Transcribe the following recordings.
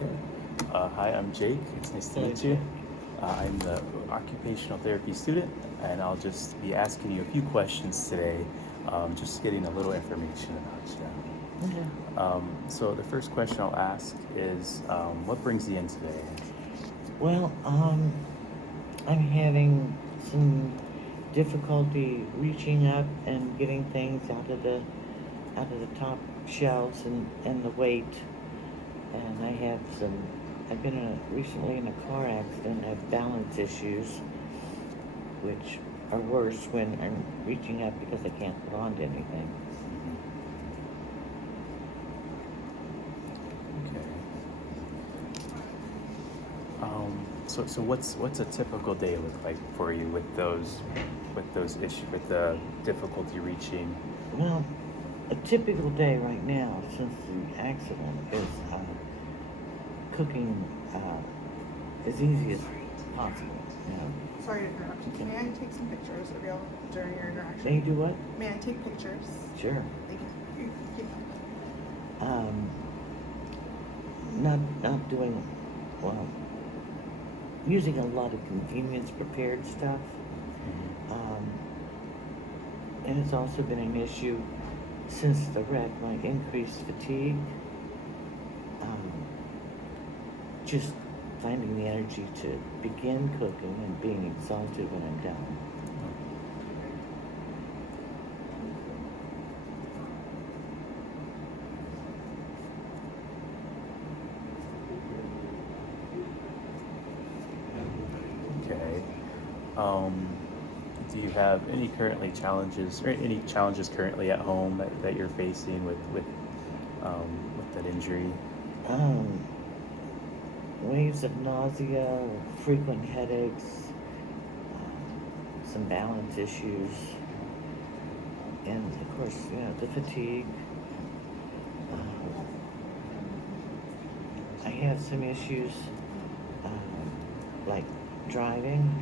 Okay. Hi, I'm Jake. It's nice to meet you. I'm the occupational therapy student, and I'll just be asking you a few questions today, just getting a little information about you. Okay. So the first question I'll ask is, what brings you in today? Well, I'm having some difficulty reaching up and getting things out of the top shelves and the weight. And I've been recently in a car accident. I have balance issues, which are worse when I'm reaching up because I can't hold on to anything. Okay. So what's a typical day look like for you with those issues with the difficulty reaching? Well, a typical day right now since the accident is cooking as easy as possible. You know. Sorry to interrupt you. May I take some pictures of y'all during your interaction? May you do what? May I take pictures? Sure. Thank you. Keep going. Not doing well. Using a lot of convenience prepared stuff. And it's also been an issue since the wreck, my increased fatigue. Just finding the energy to begin cooking and being exhausted when I'm done. Okay. Do you have any challenges currently at home that you're facing with that injury? Waves of nausea, frequent headaches, some balance issues, and of course, the fatigue. I have some issues like driving.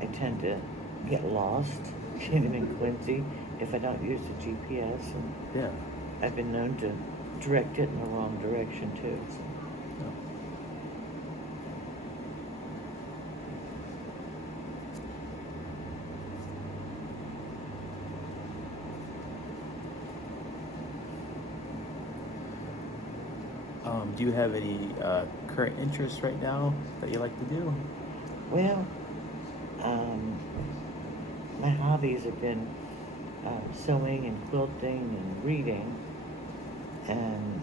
I tend to get lost getting in Quincy if I don't use the GPS, and Yeah. I've been known to direct it in the wrong direction too. So. Do you have any current interests right now that you like to do? Well, my hobbies have been sewing and quilting and reading, and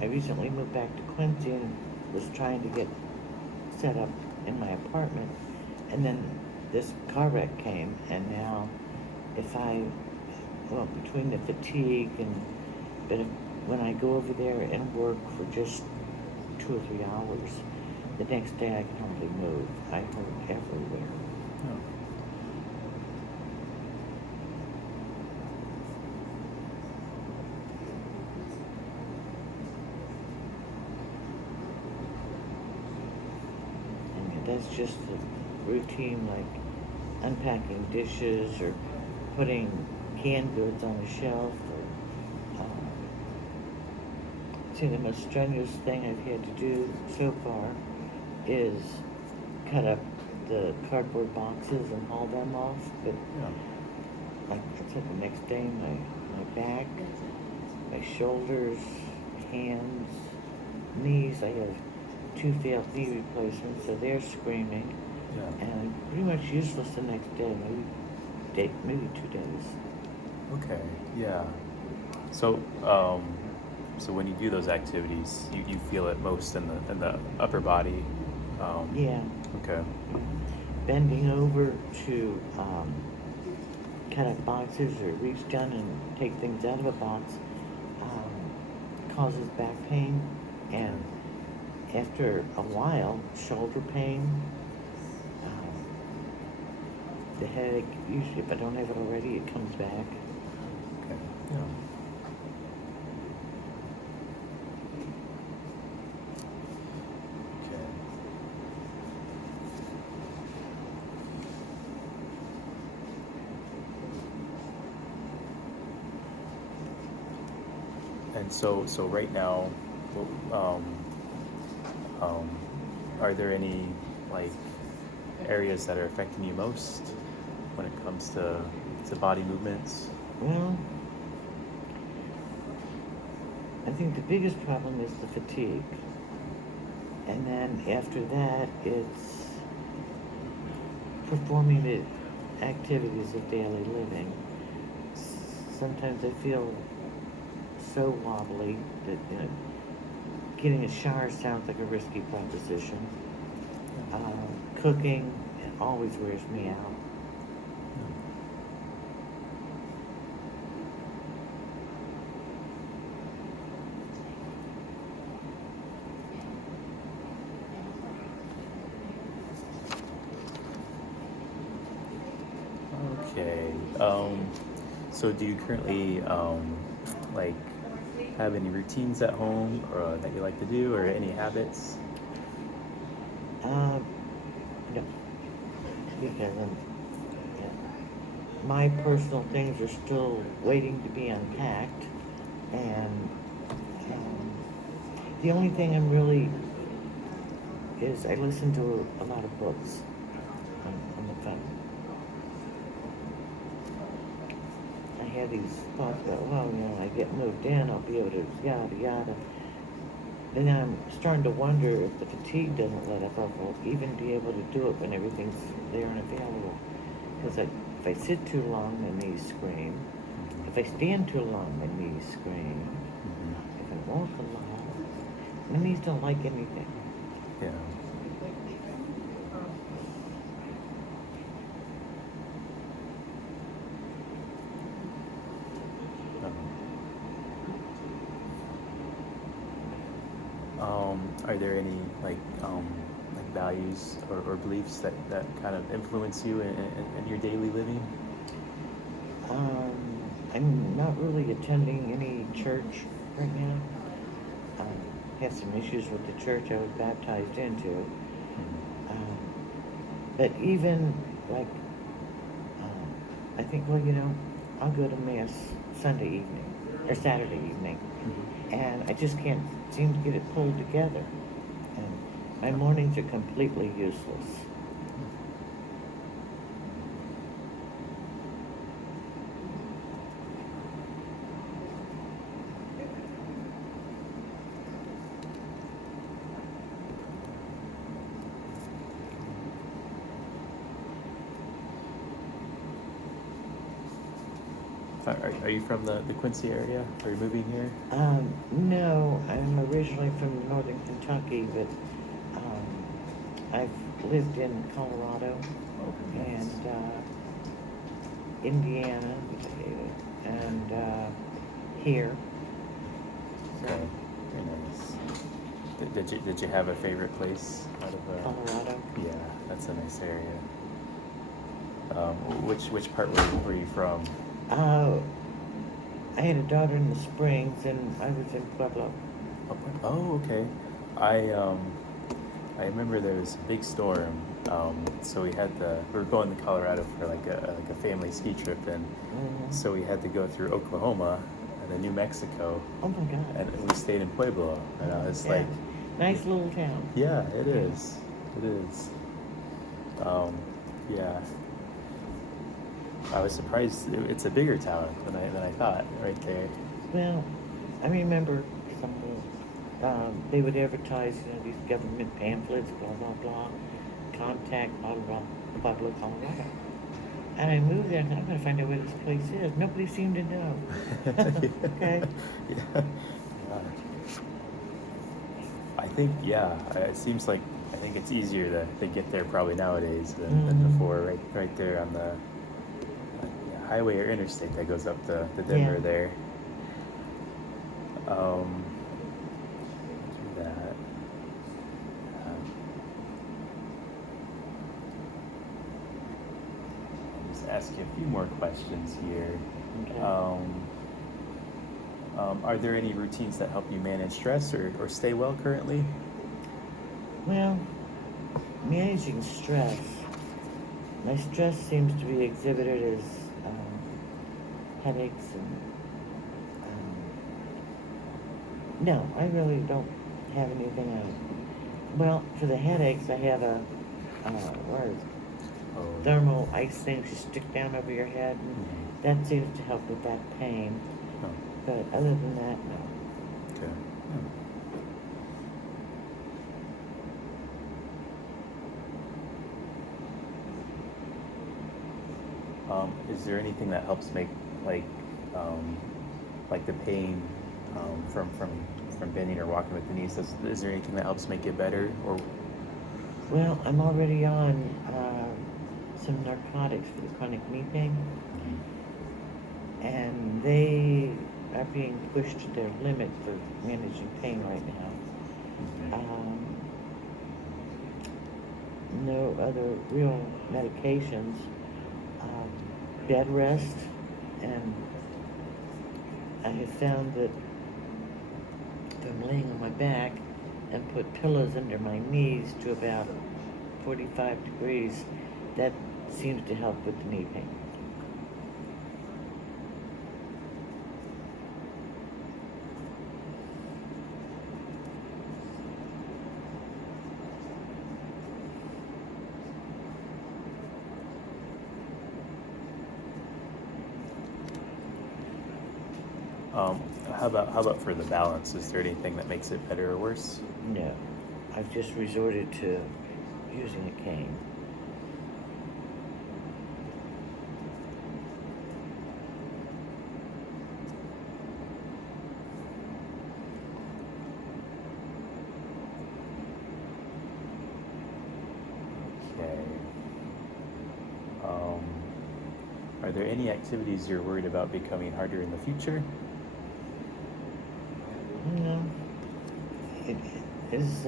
I recently moved back to Quincy and was trying to get set up in my apartment, and then this car wreck came, and now between the fatigue but when I go over there and work for just 2 or 3 hours, the next day I can hardly move. I hurt everywhere. Oh. And that's just the routine, like unpacking dishes or putting canned goods on a shelf. See, the most strenuous thing I've had to do so far is cut up the cardboard boxes and haul them off. But like I said, the next day, my back, my shoulders, hands, knees. I have 2 failed knee replacements, so they're screaming. Yeah. And I'm pretty much useless the next day, maybe 2 days. Okay. Yeah. So, so when you do those activities, you feel it most in the upper body. Yeah. Okay. Bending over to cut up boxes or reach down and take things out of a box causes back pain, and after a while, shoulder pain. The headache, usually if I don't have it already, it comes back. Okay. Yeah. Okay. And so right now, um, um, are there any like areas that are affecting you most when it comes to body movements? Well, I think the biggest problem is the fatigue. And then after that, it's performing the activities of daily living. Sometimes I feel so wobbly that, getting a shower sounds like a risky proposition. Cooking, it always wears me out. Okay. So do you currently like have any routines at home or that you like to do, or any habits? Um, no, because yeah, my personal things are still waiting to be unpacked, and the only thing I'm really is I listen to a lot of books on the phone. I have these thoughts about, well, I get moved in, I'll be able to yada yada. Then I'm starting to wonder if the fatigue doesn't let up, I'll even be able to do it when everything's there and available. Because if I sit too long, my knees scream. If I stand too long, my knees scream. Mm-hmm. If I walk a lot, my knees don't like anything. Yeah. Are there any like values or beliefs that kind of influence you in your daily living? I'm not really attending any church right now. Have some issues with the church I was baptized into. Um, but even like, I think, well, I'll go to mass Sunday evening or Saturday evening, and I just can't seem to get it pulled together. And my mornings are completely useless. Are you from the Quincy area? Are you moving here? No, I'm originally from northern Kentucky, but I've lived in Colorado and Indiana and here. Okay, very nice. Did you have a favorite place out of Colorado. Yeah, that's a nice area. Which part were you from? I had a daughter in the Springs, and I was in Pueblo. Oh, okay. I um I remember there was a big storm. So we were going to Colorado for like a family ski trip, and so we had to go through Oklahoma and then New Mexico, Oh my God. and we stayed in Pueblo, and I was like, nice little town. yeah, it is. It is. Yeah. I was surprised. It's a bigger town than I thought. Right there. Well, I remember they would advertise, these government pamphlets, blah blah blah, contact blah blah blah, Pueblo, Colorado. And I moved there, and I'm going to find out where this place is. Nobody seemed to know. Okay. Yeah. I think it seems like I think it's easier to get there probably nowadays than before. Right there on the highway or interstate that goes up the Denver Yeah. there. Do that. I'll just ask you a few more questions here. Okay. Are there any routines that help you manage stress or stay well currently? Well, managing stress. My stress seems to be exhibited as headaches and No, I really don't have anything else. Well, for the headaches, I have a what is it? Oh, Thermal ice things you stick down over your head, and mhm. that seems to help with that pain. Oh, But other than that, no. okay. Is there anything that helps make like um, like the pain from bending or walking with the knees? Is there anything that helps make it better? Or Well, I'm already on some narcotics for the chronic knee pain, and they are being pushed to their limit for managing pain right now. No other real medications. Um, Bed rest, and I have found that if I'm laying on my back and put pillows under my knees to about 45 degrees, that seems to help with the knee pain. um, how about for the balance? Is there anything that makes it better or worse? No, I've just resorted to using a cane. Okay. Um, are there any activities you're worried about becoming harder in the future? No, it is,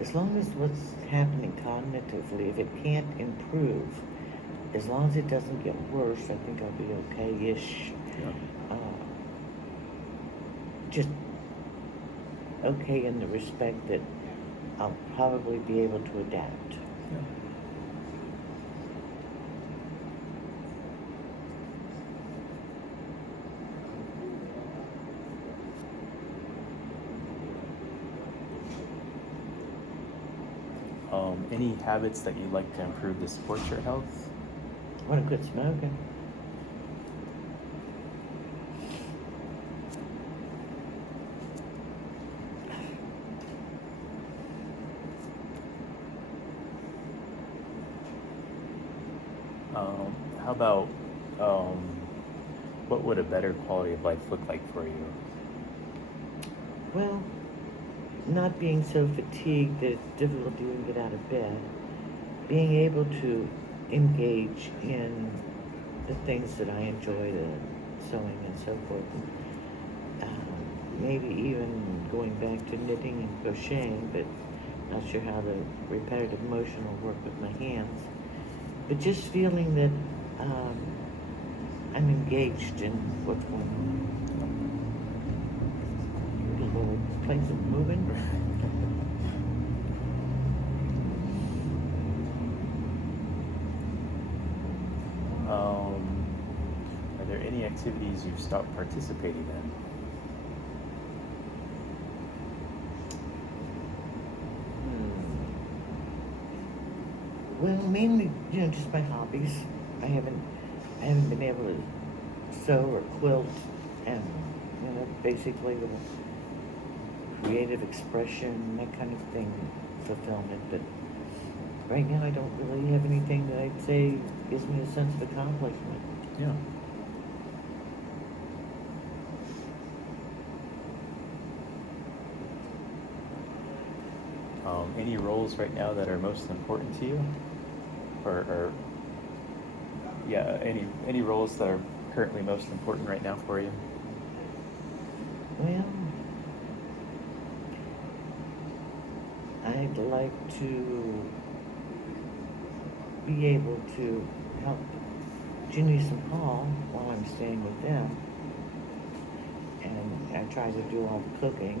as long as what's happening cognitively, if it can't improve, as long as it doesn't get worse, I think I'll be okay-ish. Yeah. Just okay in the respect that I'll probably be able to adapt. Yeah. Any habits that you'd like to improve to support your health? I want to quit smoking. How about um, what would a better quality of life look like for you? Well, not being so fatigued that it's difficult to even get out of bed, being able to engage in the things that I enjoy, the sewing and so forth, maybe even going back to knitting and crocheting, but not sure how the repetitive motion will work with my hands. But just feeling that I'm engaged in what's going on. The little place is moving. Are there any activities you've stopped participating in? Well, mainly, just my hobbies. I haven't been able to sew or quilt, and basically little creative expression, that kind of thing, fulfillment. But right now, I don't really have anything that I'd say gives me a sense of accomplishment. Yeah. Any roles right now that are most important to you? Or yeah, any roles that are currently most important right now for you? Well, I'd like to be able to help Janice and Paul while I'm staying with them, and I try to do all the cooking.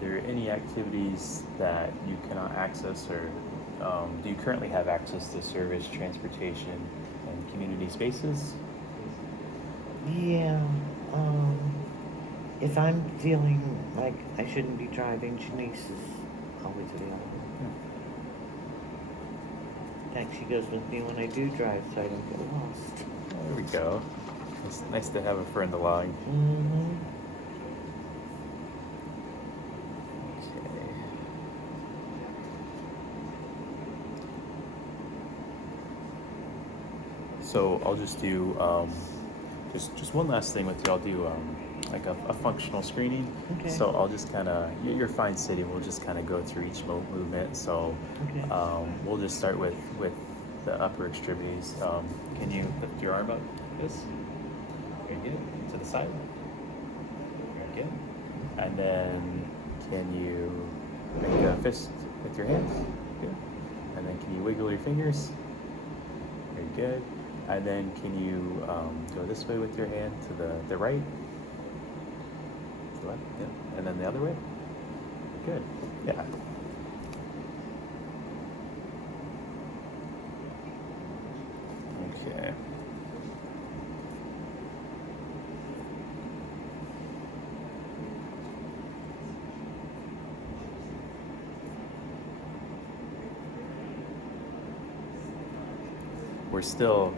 there any activities that you cannot access, or do you currently have access to service, transportation, and community spaces? Yeah, if I'm feeling like I shouldn't be driving, Janice is always available. In fact, she goes with me when I do drive so I don't get lost. There we go. It's nice to have a friend along. Mm-hmm. Okay. So I'll just do just one last thing with you. I'll do like a functional screening. Okay. So I'll just kind of you're fine sitting. We'll just kind of go through each movement. So Okay. we'll just start with the upper extremities. Can you lift your arm up? This. Very good. To the side. Very good. And then can you make a fist with your hands? Good. And then can you wiggle your fingers? Very good. And then can you go this way with your hand to the right? To the left? Yeah. And then the other way? Good. Yeah. Okay. We're still,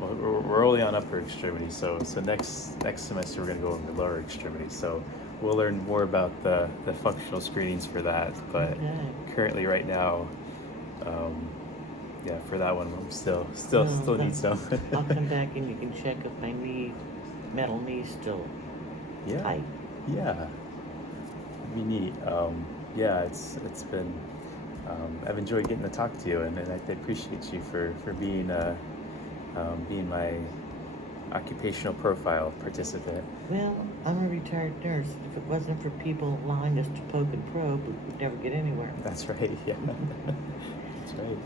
we're only on upper extremities, so next semester we're going to go over the lower extremities. So we'll learn more about the functional screenings for that. But Okay. currently, right now, yeah, for that one, I'm still need some. I'll come back and you can check if my metal knee's still Yeah. tight. Yeah. That'd be neat. Yeah, it's been. I've enjoyed getting to talk to you, and I appreciate you for being being my occupational profile participant. Well, I'm a retired nurse. If it wasn't for people allowing us to poke and probe, we would never get anywhere. That's right. Yeah. That's right.